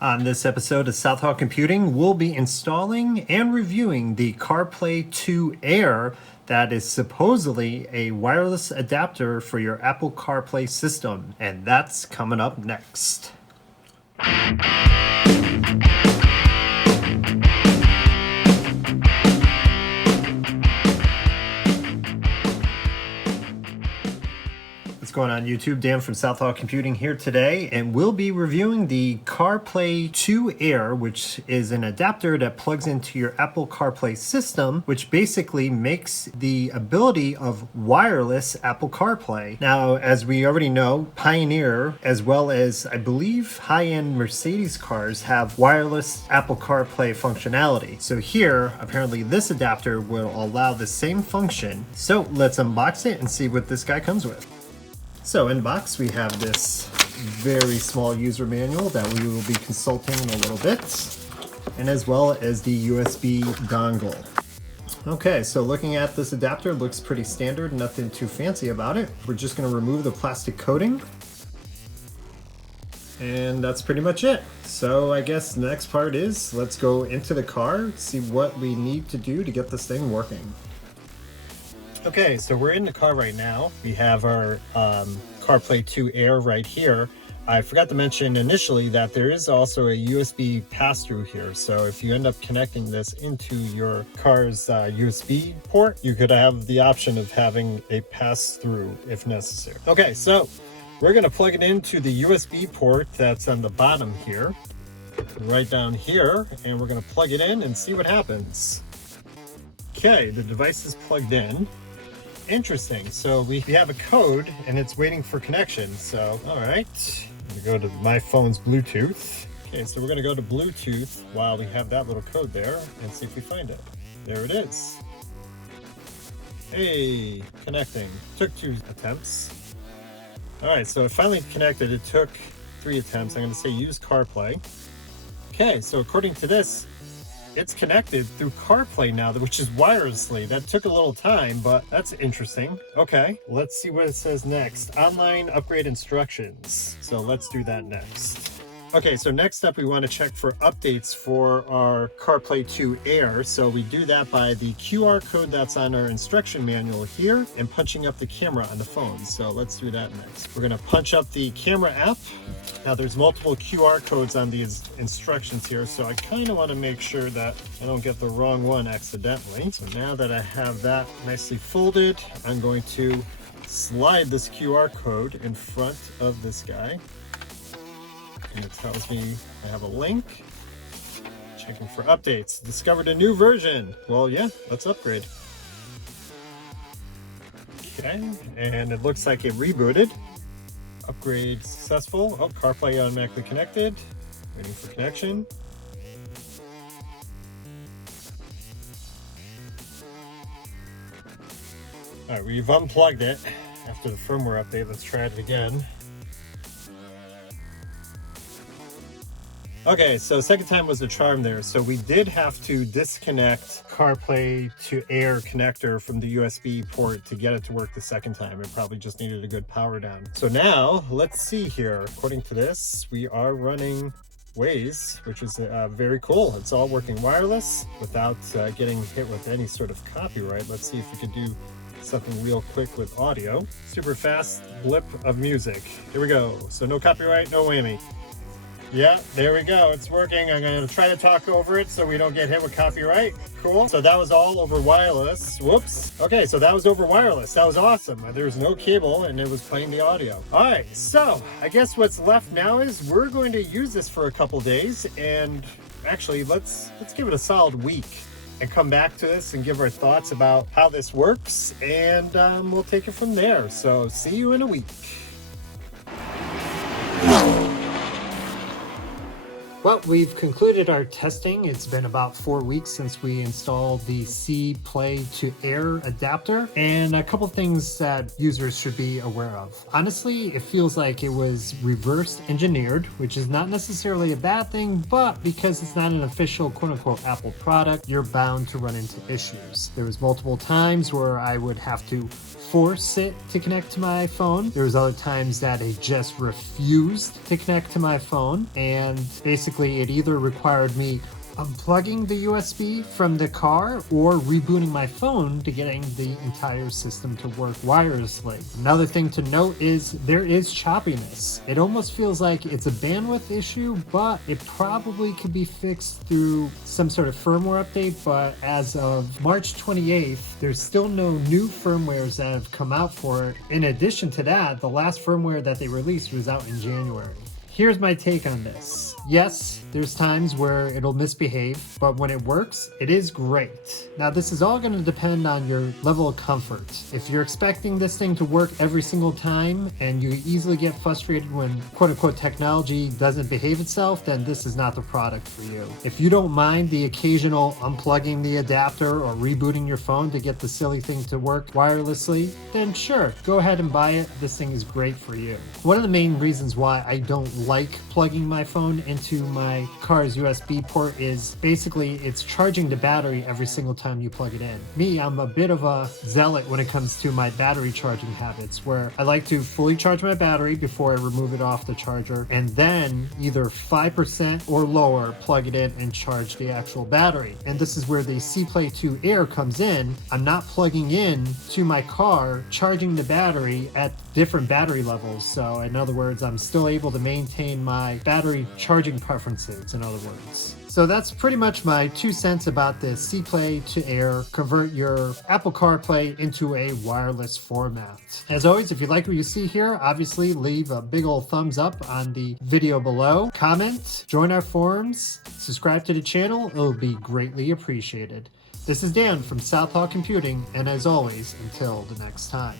On this episode of Southall Computing, we'll be installing and reviewing the Carplay2Air that is supposedly a wireless adapter for your Apple CarPlay system, and that's coming up next. What's going on YouTube? Dan from Southall Computing here today, and we'll be reviewing the Carplay2Air, which is an adapter that plugs into your Apple CarPlay system, which basically makes the ability of wireless Apple CarPlay. Now, as we already know, Pioneer, as well as I believe high-end Mercedes cars, have wireless Apple CarPlay functionality. So here, apparently this adapter will allow the same function. So let's unbox it and see what this guy comes with. So in box we have this very small user manual that we will be consulting in a little bit, and as well as the USB dongle. Okay, so looking at this adapter, looks pretty standard, nothing too fancy about it. We're just going to remove the plastic coating, and that's pretty much it. So I guess the next part is let's go into the car, see what we need to do to get this thing working. Okay, so we're in the car right now. We have our Carplay2Air right here. I forgot to mention initially that there is also a USB pass-through here. So if you end up connecting this into your car's USB port, you could have the option of having a pass-through if necessary. Okay, so we're gonna plug it into the USB port that's on the bottom here, right down here, and we're gonna plug it in and see what happens. Okay, the device is plugged in. Interesting. So we have a code and it's waiting for connection. So, all right, I'm gonna go to my phone's Bluetooth. Okay, so we're gonna go to Bluetooth while we have that little code there and see if we find it. There it is. Hey, connecting. Took 2 attempts. All right, so it finally connected. It took 3 attempts. I'm gonna say use CarPlay. Okay, so according to this, it's connected through CarPlay now, which is wirelessly. That took a little time, but that's interesting. Okay, let's see what it says next. Online upgrade instructions. So let's do that next. Okay, so next up we want to check for updates for our Carplay2Air. So we do that by the QR code that's on our instruction manual here and punching up the camera on the phone. So let's do that next. We're going to punch up the camera app. Now there's multiple QR codes on these instructions here, so I kind of want to make sure that I don't get the wrong one accidentally. So now that I have that nicely folded, I'm going to slide this QR code in front of this guy. And it tells me I have a link. Checking for updates. Discovered a new version. Well, yeah, let's upgrade. Okay, and it looks like it rebooted. Upgrade successful. Oh, CarPlay automatically connected. Waiting for connection. All right, we've unplugged it after the firmware update. Let's try it again. Okay, so second time was the charm there. So we did have to disconnect Carplay2Air connector from the USB port to get it to work the second time. It probably just needed a good power down. So now let's see here. According to this, we are running Waze, which is very cool. It's all working wireless without getting hit with any sort of copyright. Let's see if we could do something real quick with audio. Super fast blip of music. Here we go. So no copyright, no whammy. Yeah, there we go. It's working. I'm going to try to talk over it so we don't get hit with copyright. Cool. So that was all over wireless. Whoops. Okay, so that was over wireless. That was awesome. There was no cable and it was playing the audio. All right, so I guess what's left now is we're going to use this for a couple days, and actually let's give it a solid week and come back to this and give our thoughts about how this works, and we'll take it from there. So see you in a week. Well, we've concluded our testing. It's been about 4 weeks since we installed the Carplay2Air adapter, and a couple things that users should be aware of. Honestly, it feels like it was reverse engineered, which is not necessarily a bad thing, but because it's not an official quote-unquote Apple product, you're bound to run into issues. There was multiple times where I would have to force it to connect to my phone. There was other times that it just refused to connect to my phone, and basically it either required me unplugging the USB from the car or rebooting my phone to getting the entire system to work wirelessly. Another thing to note is there is choppiness. It almost feels like it's a bandwidth issue, but it probably could be fixed through some sort of firmware update. But as of March 28th, there's still no new firmwares that have come out for it. In addition to that, the last firmware that they released was out in January. Here's my take on this. Yes, there's times where it'll misbehave, but when it works, it is great. Now, this is all going to depend on your level of comfort. If you're expecting this thing to work every single time and you easily get frustrated when quote-unquote technology doesn't behave itself, then this is not the product for you. If you don't mind the occasional unplugging the adapter or rebooting your phone to get the silly thing to work wirelessly, then sure, go ahead and buy it. This thing is great for you. One of the main reasons why I don't like plugging my phone into my car's USB port is basically it's charging the battery every single time you plug it in. Me, I'm a bit of a zealot when it comes to my battery charging habits, where I like to fully charge my battery before I remove it off the charger, and then either 5% or lower plug it in and charge the actual battery. And this is where the Carplay2Air comes in. I'm not plugging in to my car, charging the battery at different battery levels. So in other words, I'm still able to maintain my battery charging preferences, in other words. So that's pretty much my 2 cents about the Carplay2Air convert your Apple CarPlay into a wireless format. As always, if you like what you see here, obviously leave a big old thumbs up on the video below, comment, join our forums, subscribe to the channel. It'll be greatly appreciated. This is Dan from South Hall Computing, and as always, until the next time.